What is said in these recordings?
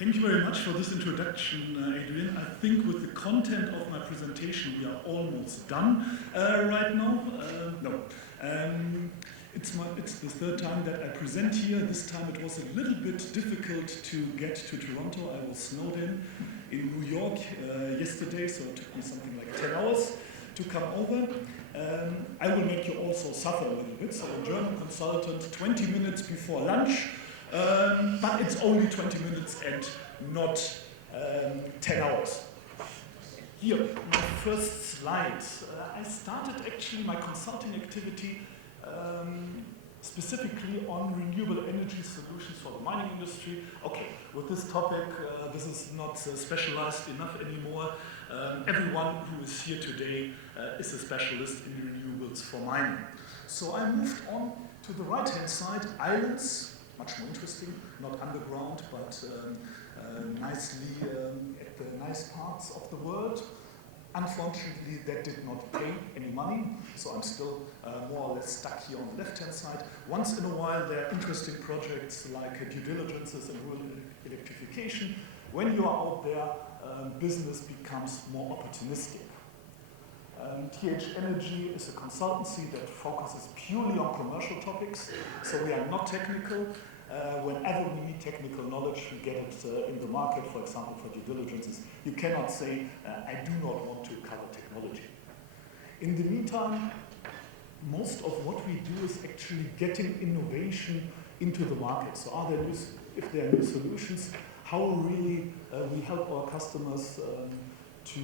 Thank you very much for this introduction, Adrian. I think with the content of my presentation we are almost done right now. It's the third time that I present here. This time it was a little bit difficult to get to Toronto. I was snowed in New York yesterday, so it took me something like 10 hours to come over. I will make you also suffer a little bit. So a German consultant, 20 minutes before lunch, but it's only 20 minutes and not 10 hours. Here, my first slide. I started actually my consulting activity specifically on renewable energy solutions for the mining industry. Okay, with this topic, this is not specialized enough anymore. Everyone who is here today is a specialist in renewables for mining. So I moved on to the right-hand side, islands, much more interesting, not underground, but nicely at the nice parts of the world. Unfortunately, that did not pay any money, so I'm still more or less stuck here on the left-hand side. Once in a while, there are interesting projects like due diligences and rural electrification. When you are out there, business becomes more opportunistic. TH Energy is a consultancy that focuses purely on commercial topics, so we are not technical. Whenever we need technical knowledge, we get it in the market, for example, for due diligences. You cannot say, I do not want to cover technology. In the meantime, most of what we do is actually getting innovation into the market. So if there are new solutions, how really we help our customers to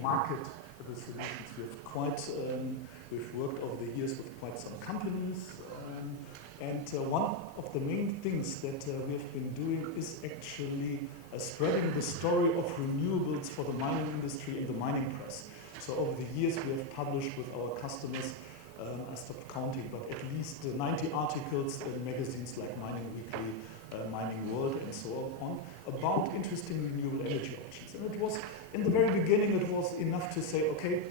market the solutions. We've worked over the years with quite some companies. And one of the main things that we have been doing is actually spreading the story of renewables for the mining industry in the mining press. So over the years we have published with our customers, I stopped counting, but at least 90 articles in magazines like Mining Weekly, Mining World, and so on, about interesting renewable energy options. And it was, in the very beginning, it was enough to say, okay,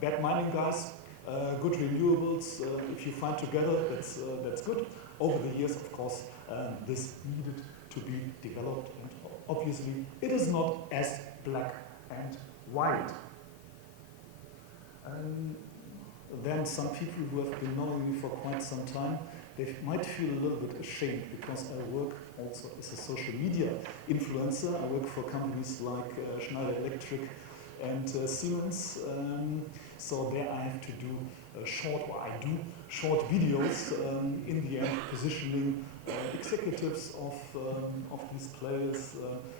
bad mining guys, good renewables, if you find together, that's good. Over the years, of course, this needed to be developed, and obviously it is not as black and white. Then some people who have been knowing me for quite some time, they might feel a little bit ashamed because I work also as a social media influencer. I work for companies like Schneider Electric and Siemens. So there I have to do I do short videos in the end, positioning executives of these players,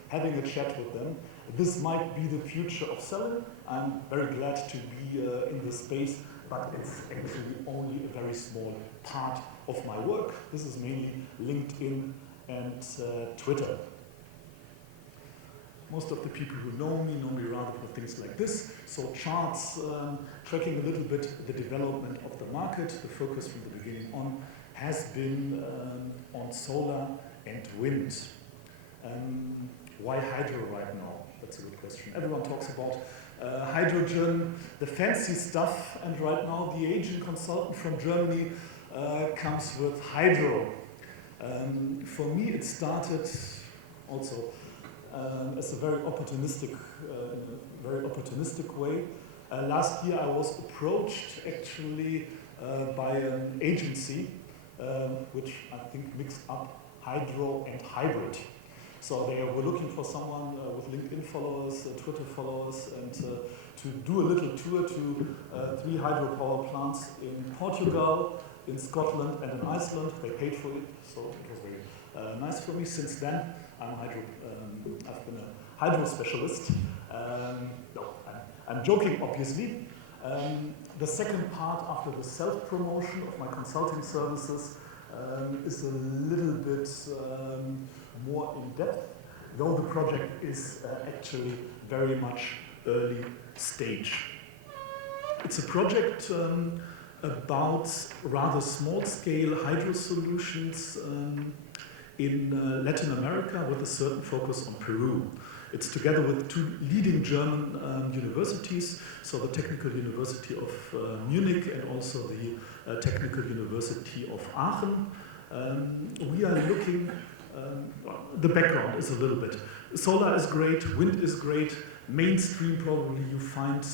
having a chat with them. This might be the future of selling. I'm very glad to be in this space, but it's actually only a very small part of my work. This is mainly LinkedIn and Twitter. Most of the people who know me rather for things like this. So charts, tracking a little bit the development of the market. The focus from the beginning on has been on solar and wind. Why hydro right now? That's a good question. Everyone talks about hydrogen, the fancy stuff, and right now the Asian consultant from Germany comes with hydro. For me it started also as a very opportunistic way. Last year I was approached actually by an agency which I think mixed up hydro and hybrid. So they were looking for someone with LinkedIn followers, Twitter followers, and to do a little tour to 3 hydropower plants in Portugal, in Scotland, and in Iceland. They paid for it, so it was very nice for me. Since then, I've been a hydro specialist. No, I'm joking, obviously. The second part, after the self-promotion of my consulting services, is a little bit more in depth, though the project is actually very much early stage. It's a project about rather small-scale hydro solutions in Latin America with a certain focus on Peru. It's together with 2 leading German universities, so the Technical University of Munich and also the Technical University of Aachen. We are looking the background is a little bit. Solar is great, wind is great, mainstream probably you find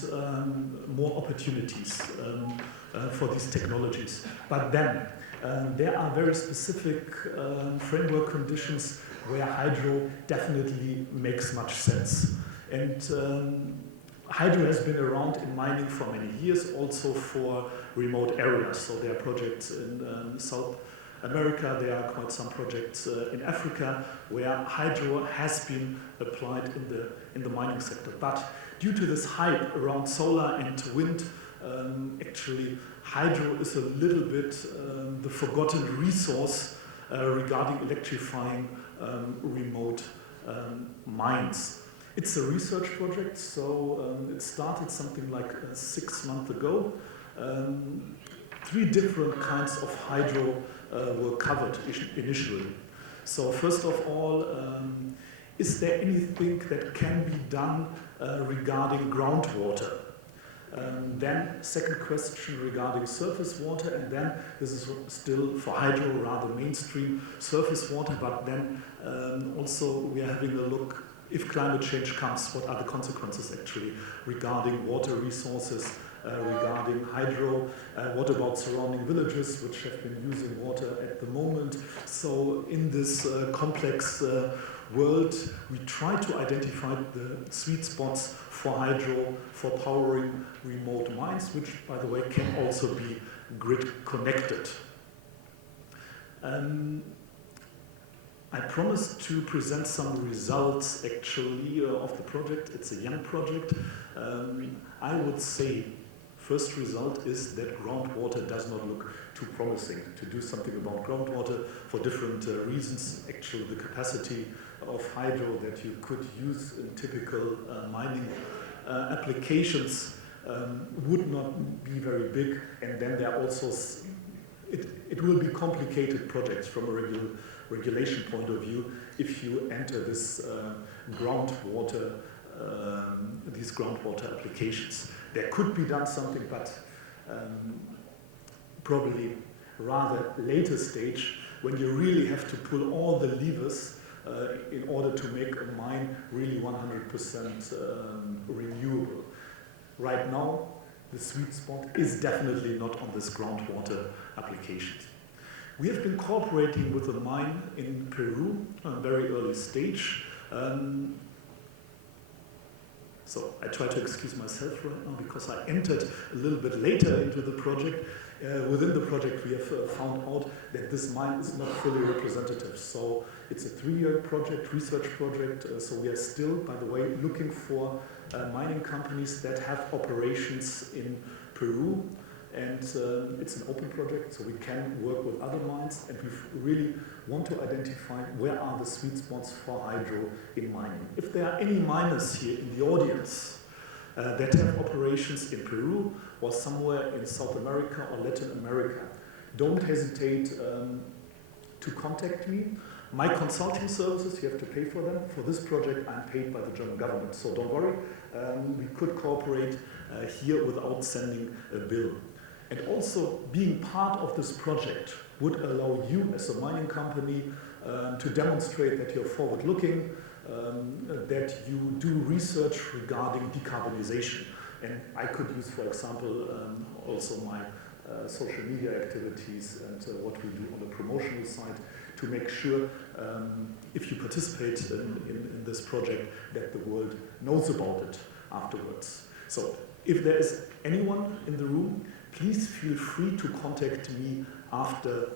more opportunities for these technologies. But then there are very specific framework conditions where hydro definitely makes much sense. And hydro has been around in mining for many years, also for remote areas. So there are projects in South America, there are quite some projects in Africa where hydro has been applied in the mining sector. But due to this hype around solar and wind, actually hydro is a little bit the forgotten resource regarding electrifying remote mines. It's a research project, so it started something like 6 months ago. 3 different kinds of hydro were covered initially. So first of all, is there anything that can be done regarding groundwater? Then second question regarding surface water, and then this is still for hydro rather mainstream surface water, but then also we are having a look if climate change comes, what are the consequences actually regarding water resources, regarding hydro, what about surrounding villages which have been using water at the moment. So in this complex world, we try to identify the sweet spots for hydro, for powering remote mines, which by the way can also be grid connected. I promised to present some results actually of the project. It's a young project. I would say first result is that groundwater does not look too promising. To do something about groundwater for different reasons, actually the capacity of hydro that you could use in typical mining applications would not be very big, and then there are also, it will be complicated projects from a regulation point of view if you enter this groundwater, these groundwater applications. There could be done something, but probably rather later stage when you really have to pull all the levers in order to make a mine really 100% renewable. Right now, the sweet spot is definitely not on this groundwater applications. We have been cooperating with a mine in Peru on a very early stage. So I try to excuse myself right now because I entered a little bit later into the project. Within the project, we have found out that this mine is not fully representative. So it's a 3-year project, research project. So we are still, by the way, looking for mining companies that have operations in Peru. And it's an open project, so we can work with other mines, and we really want to identify where are the sweet spots for hydro in mining. If there are any miners here in the audience that have operations in Peru or somewhere in South America or Latin America, don't hesitate to contact me. My consulting services, you have to pay for them. For this project, I'm paid by the German government, so don't worry. We could cooperate here without sending a bill. And also, being part of this project would allow you as a mining company to demonstrate that you're forward-looking, that you do research regarding decarbonization. And I could use, for example, also my social media activities and what we do on the promotional side to make sure, if you participate in this project, that the world knows about it afterwards. So, if there is anyone in the room, please feel free to contact me after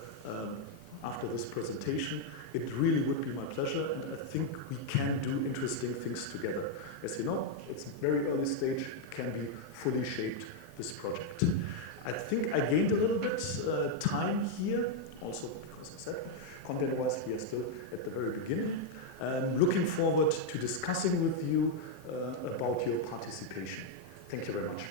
this presentation. It really would be my pleasure, and I think we can do interesting things together. As you know, it's a very early stage, it can be fully shaped, this project. I think I gained a little bit time here, also because I said, content-wise, we are still at the very beginning. Looking forward to discussing with you about your participation. Thank you very much.